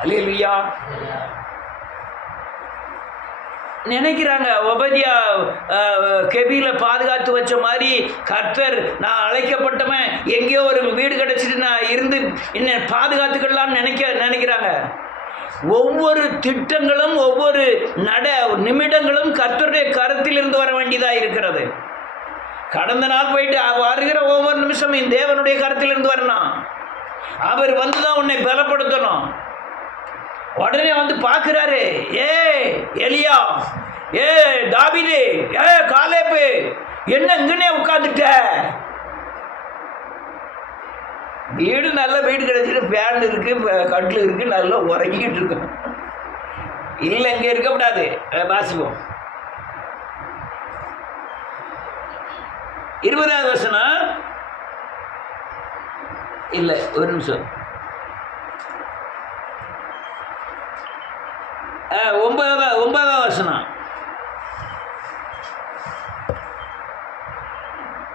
அல்லேலூயா. நினைக்கிறாங்க ஒபதியா கெபியில் பாதுகாத்து வச்ச மாதிரி கர்த்தர் நான் அழைக்கப்பட்டவன் எங்கேயோ ஒரு வீடு கிடச்சிட்டு நான் இருந்து என்ன பாதுகாத்துக்கலான்னு நினைக்கிறாங்க. ஒவ்வொரு திட்டங்களும் ஒவ்வொரு நிமிடங்களும் கர்த்தருடைய கருத்திலிருந்து வர வேண்டியதாக இருக்கிறது. கடந்த நாள் போயிட்டு வருகிற ஒவ்வொரு நிமிஷம் என் தேவனுடைய கருத்திலிருந்து வரணும். அவர் வந்து தான் உன்னை பலப்படுத்தணும். உடனே வந்து பார்க்குறாரு, ஏ எலியா, ஏ தாவீது, ஏ காலேபு, என்ன இங்கனே உட்காந்துட்ட? வீடு நல்ல வீடு கிடைச்சிட்டு ஃபேன் இருக்குது, கட்டில் இருக்குது, நல்லா உறங்கிக்கிட்டு இருக்கும். இல்லை இங்கே இருக்கக்கூடாது. வாசிப்போம். 20வது வசனம். இல்லை, ஒரு நிமிஷம். 9வது வசனம்.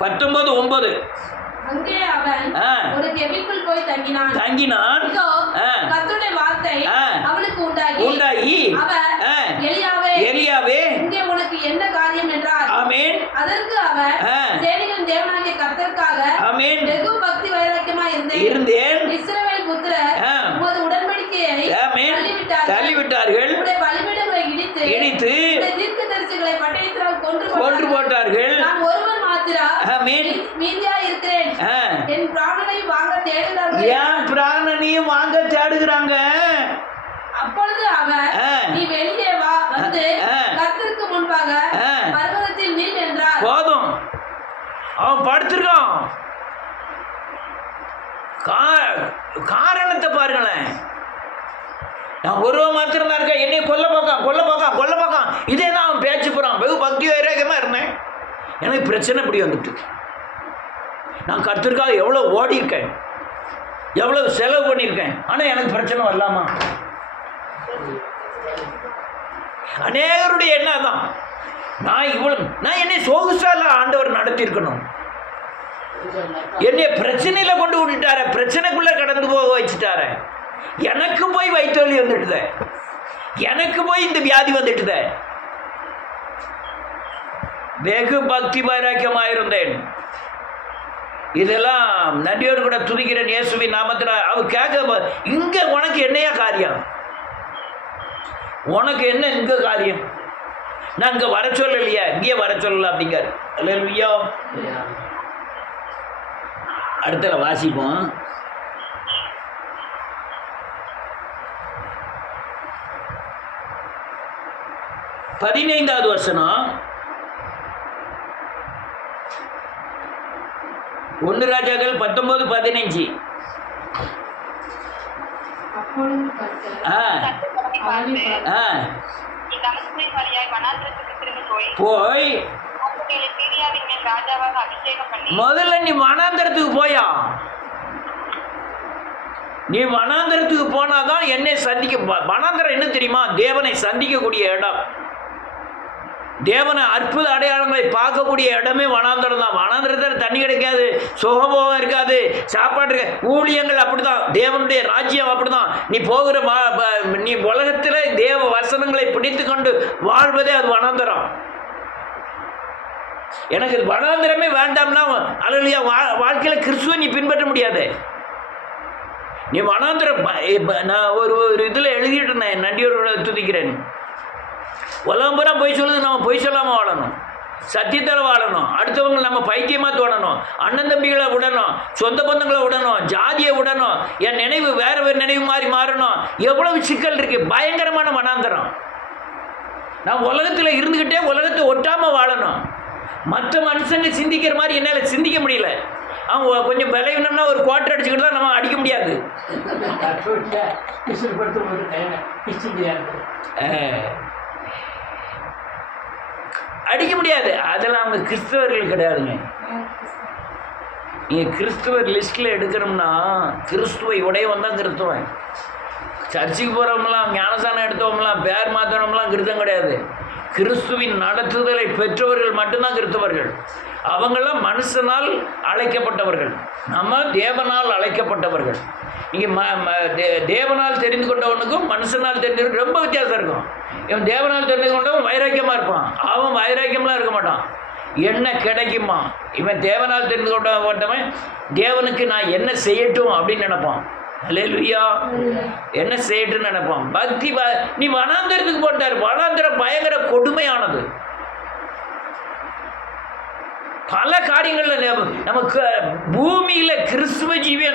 19:9. அங்கே அவன் ஒரு கெபிக்குள் போய் தங்கினான். இதோ, கர்த்தருடைய வார்த்தை அவனுக்கு உண்டாகி அவர், எலியாவே, இங்கே உனக்கு என்ன காரியம் என்றார். ஆமென். அதற்கு அவர், சேனைகளின் தேவனாகிய கர்த்தருக்காக வெகு பக்தி வைராக்கியமாய் இருந்தேன். இஸ்ரவேல் புத்திரர் உமது உடன்படிக்கையை தள்ளிவிட்டார்கள். உம்முடைய பலிபீடங்களை இடித்து தீர்க்கதரிசிகளை பட்டயத்தினால் கொன்று போட்டார்கள். நான் ஒருவன் மாத்திரம் மீதியாய் இருக்கிறேன். என் பிராணனையும் வாங்க தேடுகிறார்கள். என் பிராணனையும் வாங்க தேடுகிறாங்க. அப்பொழுது அவர், நீ வெளியே வா, வந்து கர்த்தருக்கு முன்பாக பர்வதத்தில் நில் என்றார். போதும், அவன் படுத்திருக்கான். காரணத்தை பாருங்களேன். நான் ஒருவன் மாத்திரம் தான் இருக்கேன், என்னை கொல்ல பார்க்கான். இதே தான் அவன் பேச்சு போகிறான். வெகு பக்தி வைராக்கியமாக இருந்தேன், எனக்கு பிரச்சனை இப்படி வந்துட்டு. நான் கர்த்தருக்காக எவ்வளோ ஓடியிருக்கேன், எவ்வளோ செலவு பண்ணியிருக்கேன், ஆனால் எனக்கு பிரச்சனை வரலாமா? அநேகருடைய எண்ணம் தான். நான் என்னை சோகுசால ஆண்டவர் நடத்தியிருக்கணும். என்னை பிரச்சனையில கொண்டு விட்டுட்டார, பிரச்சனைக்குள்ள கடந்து போக வச்சுட்டார. எனக்கு போய் வயிற்று வலி வந்துட்டுத, எனக்கு போய் இந்த வியாதி வந்துட்டுத. வெகு பக்தி வைராக்கியமாயிருந்தேன். இதெல்லாம் நன்றியோடு கூட துதிக்கிறேன் இயேசுவின் நாமத்தில். அவர் கேட்க, இங்க உனக்கு என்னையா காரியம், உனக்கு என்ன இங்க காரியம்? நான் இங்க வர சொல்லலையா, இங்கே வர சொல்லல அப்படிங்கார். அல்லேலூயா. அடுத்தல வாசிப்போம். பதினைந்தாவது வசனம். 1 ராஜாக்கள் 19:15. போய் முதல்ல நீ வனாந்தரத்துக்கு போயா. நீ வனாந்தரத்துக்கு போனாதான் என்னை சந்திக்க. வனாந்தரம் என்ன தெரியுமா? தேவனை சந்திக்கக்கூடிய இடம், தேவனை அற்புத அடையாளங்களை பார்க்கக்கூடிய இடமே வனாந்தரம் தான். வனாந்தரத்தில் தண்ணி கிடைக்காது, சுகபோகம் இருக்காது, சாப்பாடு இருக்காது. ஊழியங்கள் அப்படிதான், தேவனுடைய ராஜ்யம் அப்படிதான். நீ போகிற நீ உலகத்தில் தேவ வசனங்களை பிடித்து கொண்டு வாழ்வதே அது வனாந்தரம். எனக்கு வனாந்தரமே வேண்டாம்னா அல்லையா, வாழ்க்கையில் கிறிஸ்துவை நீ பின்பற்ற முடியாது. நீ வனாந்தரம், நான் ஒரு இதில் எழுதிட்டு இருந்தேன், நன்றியோடு துதிக்கிறேன். உலகம் பூரா பொய் சொல்லுது, நம்ம பொய் சொல்லாமல் வாழணும், சத்தியத்தில் வாழணும், அடுத்தவங்க நம்ம பைத்தியமாக தோணணும், அண்ணன் தம்பிகளை விடணும், சொந்த பந்தங்களை விடணும், ஜாதியை விடணும், என் நினைவு வேற ஒரு நினைவு மாதிரி மாறணும். எவ்வளவு சிக்கல் இருக்கு, பயங்கரமான வனாந்தரம். நான் உலகத்தில் இருந்துக்கிட்டே உலகத்தை ஒட்டாமல் வாழணும். மற்ற மனுஷங்க சிந்திக்கிற மாதிரி என்னால் சிந்திக்க முடியல. அவங்க கொஞ்சம் விளையணும்னா ஒரு குவார்டர் அடிச்சுக்கிட்டு தான் நம்ம அடிக்க முடியாது. அடிக்க முடியாது. அதெல்லாம் அவங்க கிறிஸ்தவர்கள் கிடையாதுங்க. நீங்கள் கிறிஸ்துவர் லிஸ்ட்டில் எடுக்கணும்னா கிறிஸ்துவை உடையவன் தான் கிறிஸ்துவன். சர்ச்சுக்கு போகிறவங்களாம், ஞானசானம் எடுத்தவங்களாம், பேர் மாற்றவங்களாம் கிறிஸ்தவம் கிடையாது. கிறிஸ்துவின் நடத்துதலை பெற்றவர்கள் மட்டும்தான் கிறிஸ்தவர்கள். அவங்களாம் மனுஷனால் அழைக்கப்பட்டவர்கள், நம்ம தேவனால் அழைக்கப்பட்டவர்கள். இங்கே தேவனால் தெரிந்து கொண்டவனுக்கும் மனுஷனால் தெரிந்து ரொம்ப வித்தியாசம் இருக்கும். இவன் தேவனால் தெரிந்து கொண்டவன் வைராக்கியமாக இருப்பான், அவன் வைராக்கியம்லாம் இருக்க மாட்டான். என்ன கிடைக்குமா? இவன் தேவனால் தெரிந்து கொண்டவன் தேவனுக்கு நான் என்ன செய்யட்டும் அப்படின்னு நினைப்பான். அல்லேலூயா. என்ன செய்யட்டுன்னு நினைப்பான். பக்தி நீ வனாந்தரத்துக்கு போட்டார். வனாந்தரம் பயங்கர கொடுமையானது. பல காரியங்கள்ல நமக்கு பூமியில கிறிஸ்துவ ஜீவியை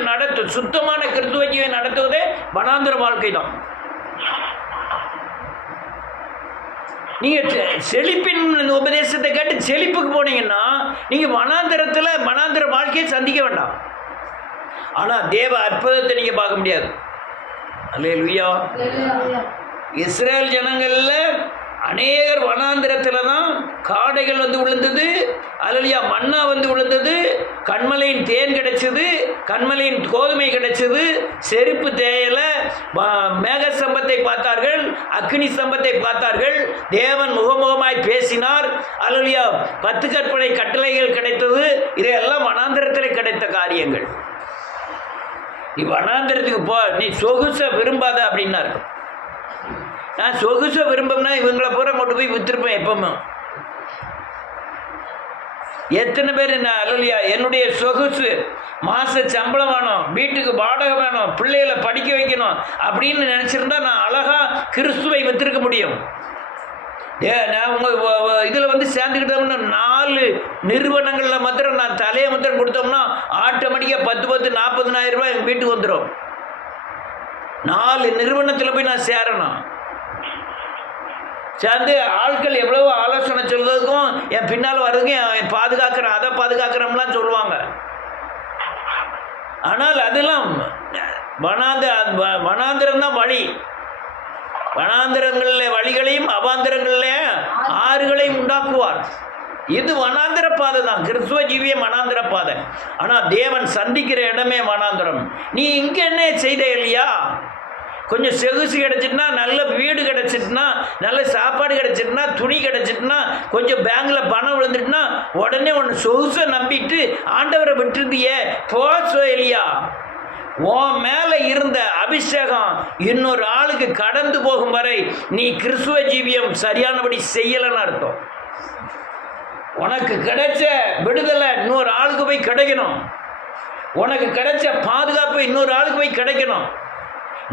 சுத்தமான கிறிஸ்துவ ஜீவியை நடத்துவதே வனாந்தர வாழ்க்கை தான். நீங்க செழிப்பின் உபதேசத்தை கேட்டு செழிப்புக்கு போனீங்கன்னா நீங்க வனாந்தர வாழ்க்கையை சந்திக்க வேண்டாம். ஆனா தேவ அற்புதத்தை நீங்க பார்க்க முடியாது. அல்லேலூயா. இஸ்ரேல் ஜனங்கள்ல அநேகர் வனாந்திரத்தில் தான் காடைகள் வந்து விழுந்தது, அல்லையா மன்னா வந்து விழுந்தது, கண்மலையின் தேன் கிடைச்சது, கண்மலையின் கோதுமை கிடைச்சது, செருப்பு தேயலை, மேக சம்பத்தை பார்த்தார்கள், அக்னி சம்பத்தை பார்த்தார்கள், தேவன் முகமுகமாய் பேசினார், அல்லையா 10 கற்பனை கட்டளைகள் கிடைத்தது. இதையெல்லாம் வனாந்திரத்தில் கிடைத்த காரியங்கள். நீ வனாந்திரத்துக்கு போ, நீ சொகுசை விரும்பாத அப்படின்னாரு. நான் சொகுசை விரும்பும்னா இவங்களை பூரா கொண்டு போய் விற்றுருப்பேன். எப்பவுமே எத்தனை பேர் என்ன அல்லையா என்னுடைய சொகுசு மாத சம்பளம் வேணும், வீட்டுக்கு வாடகை வேணும், பிள்ளைகளை படிக்க வைக்கணும் அப்படின்னு நினச்சிருந்தா நான் அழகாக கிறிஸ்துவை விற்றுருக்க முடியும். நான் உங்கள் இதில் வந்து சேர்ந்துக்கிட்டோம்னா 4 நிறுவனங்களில் மாத்திரம் நான் தலையை மாத்திரம் கொடுத்தோம்னா ஆட்டோமேட்டிக்காக 10 40,000 ரூபாய் எங்கள் வீட்டுக்கு வந்துடும். 4 நிறுவனத்தில் போய் நான் சேரணும். சேர்ந்து ஆட்கள் எவ்வளவோ ஆலோசனை சொல்றதுக்கும் என் பின்னால் வர்றதுக்கும் என் பாதுகாக்கிறேன், அதை பாதுகாக்கிறோம்லாம் சொல்லுவாங்க. ஆனால் அதெல்லாம் வனாந்திரம் தான் வழி. வனாந்திரங்களில் வழிகளையும் அவாந்திரங்களில் ஆறுகளையும் உண்டாக்குவார். இது வனாந்திர பாதை தான், கிறிஸ்துவ ஜீவிய வனாந்திர பாதை. ஆனால் தேவன் சந்திக்கிற இடமே வனாந்திரம். நீ இங்கே என்ன செய்த இல்லையா? கொஞ்சம் சொகுசு கிடச்சிட்டுனா, நல்ல வீடு கிடச்சிட்டுனா, நல்ல சாப்பாடு கிடச்சிட்டுனா, துணி கிடச்சிட்டுனா, கொஞ்சம் பேங்கில் பணம் விழுந்துட்டுனா உடனே ஒன்று சொகுசை நம்பிட்டு ஆண்டவரை விட்டுருந்தியே போசோ இல்லையா? உன் மேலே இருந்த அபிஷேகம் இன்னொரு ஆளுக்கு கடந்து போகும் வரை நீ கிறிஸ்துவ ஜீவியம் சரியானபடி செய்யலைன்னு அர்த்தம். உனக்கு கிடைச்ச விடுதலை இன்னொரு ஆளுக்கு போய் கிடைக்கணும். உனக்கு கிடைச்ச பாதுகாப்பு இன்னொரு ஆளுக்கு போய் கிடைக்கணும்.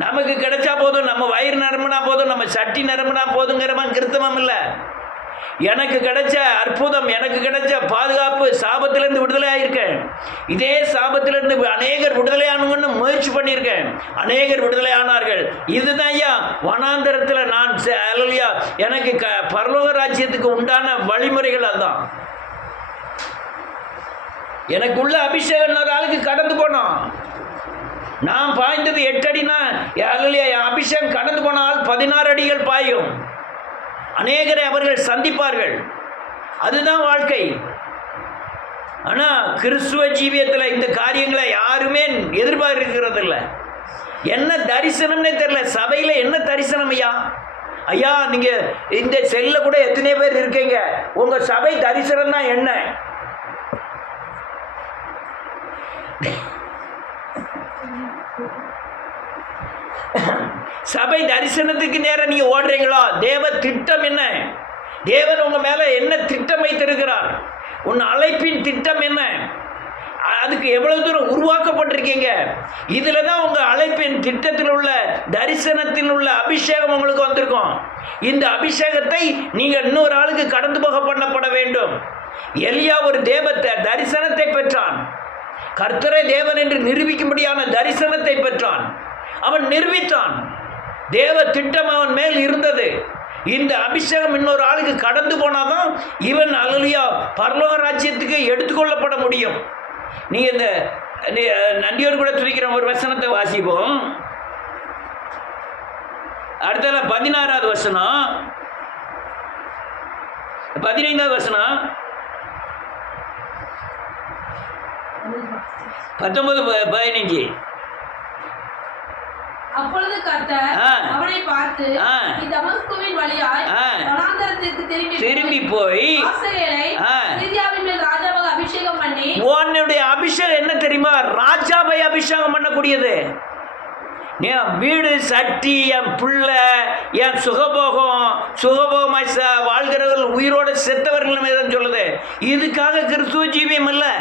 நமக்கு கிடைச்சா போதும், நம்ம வயிறு நிரம்பினா போதும், நம்ம சட்டி நிரம்பினா போதுங்கிறவன் கிருத்தமம் இல்லை. எனக்கு கிடைச்ச அற்புதம், எனக்கு கிடைச்ச பாதுகாப்பு, சாபத்திலேருந்து விடுதலை ஆகியிருக்கேன். இதே சாபத்திலேருந்து அநேகர் விடுதலையானுங்கன்னு முயற்சி பண்ணியிருக்கேன். அநேகர் விடுதலை ஆனார்கள். இதுதான் ஐயா வனாந்தரத்தில் நான் அல்லையா எனக்கு பரலோக ராஜ்யத்துக்கு உண்டான வழிமுறைகள். அதுதான் எனக்கு உள்ள அபிஷேகம் ஒரு ஆளுக்கு கடந்து போனோம். நான் பாய்ந்தது 8 அடினா அல்லையா என் அபிஷேகம் கடந்து போனால் 16 அடிகள் பாயும். அநேகரை அவர்கள் சந்திப்பார்கள். அதுதான் வாழ்க்கை. ஆனால் கிறிஸ்துவ ஜீவியத்தில் இந்த காரியங்களை யாருமே எதிர்பார்க்கிறது இல்லை. என்ன தரிசனம்னே தெரியல. சபையில் என்ன தரிசனம் ஐயா? ஐயா நீங்கள் இந்த செல்லில் கூட எத்தனை பேர் இருக்கீங்க, உங்கள் சபை தரிசனம் தான் என்ன? சபை தரிசனத்துக்கு நேரம் நீங்க ஓடுறீங்களா? தேவ திட்டம் என்ன? தேவன் உங்க மேல என்ன திட்டம் வைத்திருக்கிறார்? உன் அழைப்பின் திட்டம் என்ன? அதுக்கு எவ்வளவு தூரம் உருவாக்கப்பட்டிருக்கீங்க? இதுல தான் உங்க அழைப்பின் திட்டத்தில் உள்ள தரிசனத்தில் உள்ள அபிஷேகம் உங்களுக்கு வந்திருக்கும். இந்த அபிஷேகத்தை நீங்க இன்னொரு ஆளுக்கு கடந்து போக பண்ணப்பட வேண்டும். எலியா ஒரு தேவ தரிசனத்தை பெற்றான். கர்த்தரை தேவன் என்று நிரூபிக்கும்படியான தரிசனத்தை பெற்றான். அவன் நிரூபித்தான். தேவ திட்டம் அவன் மேல் இருந்தது. இந்த அபிஷேகம் இன்னொரு ஆளுக்கு கடந்து போனாதான் இவன் அல்லேலூயா பரலோக ராஜ்யத்துக்கு எடுத்துக்கொள்ளப்பட முடியும். நீங்க இந்த நன்றியோடு கூட துதிக்கிற ஒரு வசனத்தை வாசிப்போம். அடுத்தல 16வது வசனம், 15வது வசனம், 19, 15. அப்பொழுது கர்த்தர் அவனை பார்த்து தமஸ்குவின் வழியாய் வனாந்தரத்திற்கு திரும்பி போய் சீரியாவின் மேல் ராஜாவாக அபிஷேகம் பண்ணி. உன்னுடைய அபிஷேகம் என்ன தெரியுமா? ராஜாவை அபிஷேகம் பண்ணக்கூடியது. என் வீடு சட்டி, என் பிள்ளை, என் சுகபோகமாய் வாழ்கிறவர்கள், உயிரோடு செத்தவர்கள் மீது சொல்லுது. இதுக்காக கிறிஸ்துவ ஜீவியம் இல்லை.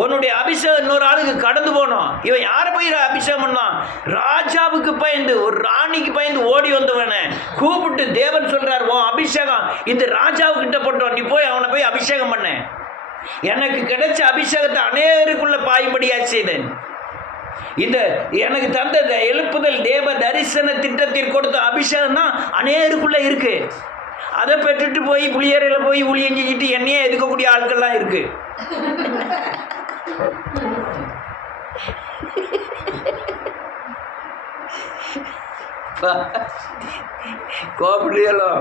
உன்னுடைய அபிஷேகம் இன்னொரு ஆளுக்கு கடந்து போனோம். இவன் யாரை போய் அபிஷேகம் பண்ணான்? ராஜாவுக்கு பயந்து, ஒரு ராணிக்கு பயந்து ஓடி வந்தவனை கூப்பிட்டு தேவன் சொல்றார், உன் அபிஷேகம் இந்த ராஜாவுக்கிட்ட போட்டோம், நீ போய் அவனை போய் அபிஷேகம் பண்ண. எனக்கு கிடைச்ச அபிஷேகத்தை அநேகருக்குள்ள பாயும்படியா செய்தேன். இந்த எனக்கு தந்த எழுப்புதல் தேவ தரிசன திட்டத்தில் கொடுத்த அபிஷேகம் தான் அநேகருக்குள்ள இருக்கு. அதை பெற்றுட்டு போய் புளியறையில் போய் ஊழியம் செஞ்சுட்டு என்னையே எதுக்கக்கூடிய ஆட்கள்லாம் இருக்கு. கோபடியலோ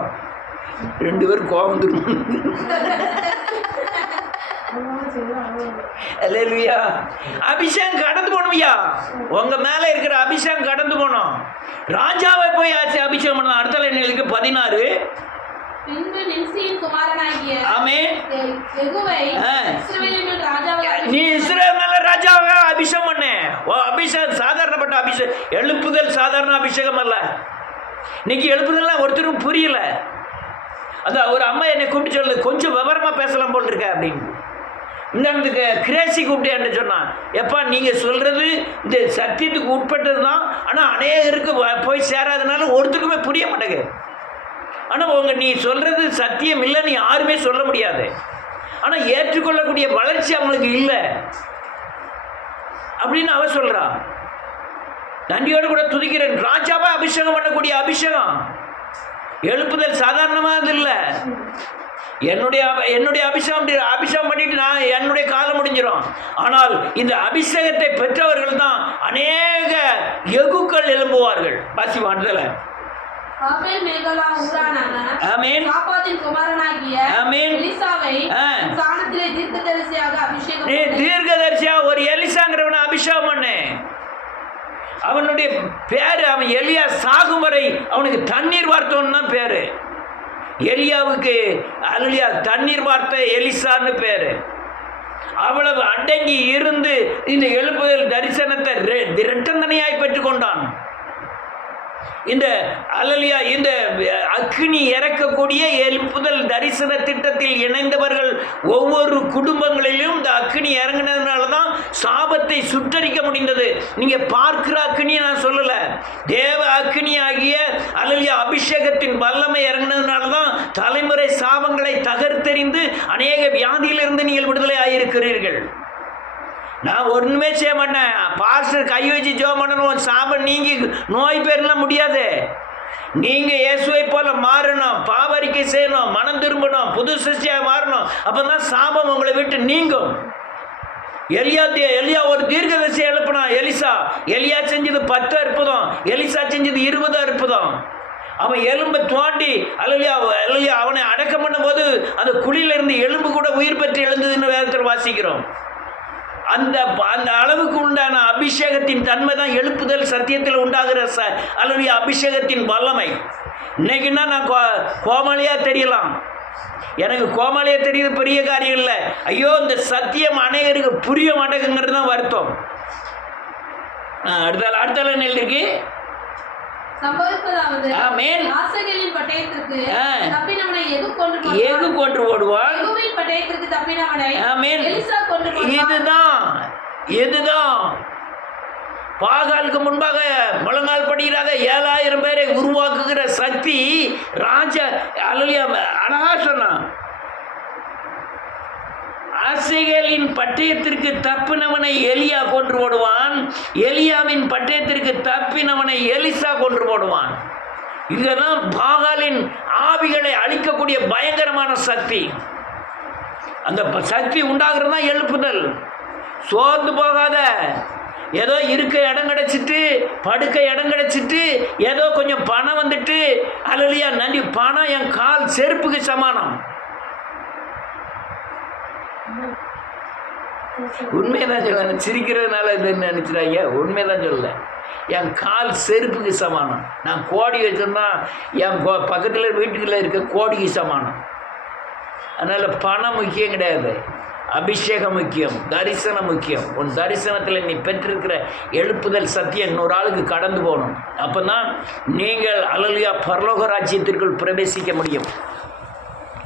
2 பேரும் கோபம் வந்துடும். அல்லேலூயா. அபிஷேகம் கடந்து போகணும்யா. உங்க மேல இருக்கிற அபிஷேகம் கடந்து போகணும். ராஜாவை போய் அபிஷேகம் பண்ணலாம். அடுத்த லைனுக்கு 16. பின்பு நிம்சியின் குமாரனாகிய ஆமென் யெகூவை இஸ்ரவேலின் மேல் ராஜாவாக நீ இஸ்ரவேல் மேல ராஜாவாக அபிஷேகம் பண்ணு. அபிஷேகம் சாதாரணப்பட்ட அபிஷேகம், எழுப்புதல் சாதாரண அபிஷேகம் அல்ல. இன்னைக்கு எழுப்புதல்லாம் ஒருத்தரும் புரியல. அதான் ஒரு அம்மா என்னை கூப்பிட்டு சொல்லுது, கொஞ்சம் விவரமா பேசலாம் போல் இருக்க அப்படின்னு. இந்த கிரேசி கூப்பிட்டேன்னு சொன்னான். எப்பா நீங்கள் சொல்கிறது இந்த சத்தியத்துக்கு உட்பட்டது தான், ஆனால் அநேகருக்கு போய் சேராதனால ஒருத்தருக்குமே புரிய மாட்டேங்குது. ஆனால் நீ சொல்கிறது சத்தியம் இல்லைன்னு யாருமே சொல்ல முடியாது. ஆனால் ஏற்றுக்கொள்ளக்கூடிய வளர்ச்சி அவங்களுக்கு இல்லை அப்படின்னு அவ சொல்கிறா. நன்றியோடு கூட துதிக்கிறேன். ராஜாவா அபிஷேகம் பண்ணக்கூடிய அபிஷேகம், எழுப்புதல் சாதாரணமாக இல்லை. என்னுடைய அபிஷேகம் பண்ணிட்டு நான் என்னுடைய காலம் முடிஞ்சிடும். ஆனால் இந்த அபிஷேகத்தை பெற்றவர்கள் தான் அநேக யெகூக்கள் எழும்புவார்கள். பாசி வாண்டல ஆமென். மேகலா ஊரானான ஆமென் சாபாதின் குமாரனாகிய ஆமென் எலிசாவை ஸ்தானத்திலே தீர்க்கதரிசியாக அபிஷேகம் நீ தீர்க்கதரிசியா ஒரு எலிசாங்கிறவனை அபிஷேகம் பண்ணு. அவனுடைய பேரு, அவன் எலியா சாகும் வரை அவனுக்கு தண்ணீர் வார்த்தவன் தான் பேரு. எலியாவுக்கு அல்லேலூயா தண்ணீர் வார்த்தை எலிசான்னு பேரு. அவ்வளவு அடங்கி இருந்து இந்த எழுப்புதல் தரிசனத்தை இரட்டந்தனையாய் பெற்றுக்கொண்டான். இந்த அல்லேலூயா இந்த அக்கினி இறக்கக்கூடிய எழுப்புதல் தரிசன திட்டத்தில் இணைந்தவர்கள் ஒவ்வொரு குடும்பங்களிலும் இந்த அக்கினி இறங்கினதுனால தான் சாபத்தை சுட்டரிக்க முடிந்தது. நீங்க பார்க்கிற அக்கினியை நான் சொல்லல, தேவ அக்கினி ஆகிய அல்லேலூயா அபிஷேகத்தின் வல்லமை இறங்கினதுனால தான் தலைமுறை சாபங்களை தகர்த்தெறிந்து அநேக வியாதியிலிருந்து நீங்கள் விடுதலை ஆகியிருக்கிறீர்கள். நான் ஒன்றுமே செய்ய மாட்டேன், பாஸ்டர் கை வச்சு ஜெபம் பண்ணணும், சாபம் நீங்கி நோய் பெறலாம் முடியாது. நீங்கள் இயேசுவை போல மாறணும், பாவரிக்கை செய்யணும், மனம் திரும்பணும், புது சிருஷ்டியாக மாறணும். அப்போ தான் சாபம் உங்களை விட்டு நீங்கும். எலியா ஒரு தீர்க்கதரிசியை எழுப்பினா. எலியா செஞ்சது 10 அற்புதம், எலிசா செஞ்சது 20 அற்புதம். அவன் எலும்பை தோண்டி அல்லேலூயா அவனை அடக்கம் பண்ணும் போது அந்த குழியிலிருந்து எலும்பு கூட உயிர் பெற்று எழுந்ததுன்னு வேதத்தில் வாசிக்கிறோம். அந்த அளவுக்கு உண்டான அபிஷேகத்தின் தன்மை தான் எழுப்புதல் சத்தியத்தில் உண்டாகிற அல்லேலூயா அபிஷேகத்தின் வல்லமை. இன்னைக்குன்னா நான் கோமாளியாக தெரியலாம், எனக்கு கோமாளியாக தெரியுது பெரிய காரியம் இல்லை. ஐயோ இந்த சத்தியம் அநேகருக்கு புரிய மாட்டேங்குங்கிறது தான் வருத்தம். அடுத்த இருக்கு சம்பவிப்பதாவது ஆமென். ஆசகேலின் பட்டயத்திற்கு தப்பினவனை யெகூ கொன்று ஓடுவான். யெகூவின் பட்டயத்திற்கு தப்பினவனை ஆமென். எலிசா கொன்று போடுவான். இதுதான் பாகாலுக்கு முன்பாக முழங்கால் படிக்கிறாக 7000 பேரை உருவாக்குகிற சக்தி ராஜா அல்லேலூயா அழகா சொன்னான். ஆசகேலின் பட்டயத்திற்கு தப்பினவனை எலியா கொன்று போடுவான், எலியாவின் பட்டயத்திற்கு தப்பினவனை எலிசா கொன்று போடுவான். இதுதான் பாகாலின் ஆவிகளை அழிக்கக்கூடிய பயங்கரமான சக்தி. அந்த சக்தி உண்டாகிறது தான் எழுப்புதல். சோர்ந்து போகாத. ஏதோ இருக்க இடம் கிடைச்சிட்டு, படுக்க இடம் கிடைச்சிட்டு, ஏதோ கொஞ்சம் பணம் வந்துட்டு அல்லேலூயா நன்றி. பணம் என் கால் செருப்புக்கு சமானம். உண்மையதான் சொல்ல, சிரிக்கிறதுனால இது நினைச்சிடாங்க. உண்மையதான் சொல்ல, என் கால் செருப்புக்கு சமானம். நான் கோடி வச்சிருந்தா என் பக்கத்தில் வீட்டுக்குள்ள இருக்க கோடிக்கு சமானம். அதனால் பணம் முக்கியம் கிடையாது, அபிஷேகம் முக்கியம், தரிசனம் முக்கியம். உன் தரிசனத்தில் நீ பெற்றிருக்கிற எழுப்புதல் சத்தியம் இன்னொரு ஆளுக்கு கடந்து போகணும். அப்போ தான் நீங்கள் அல்லேலூயா பரலோக ராஜ்யத்திற்குள் பிரவேசிக்க முடியும்.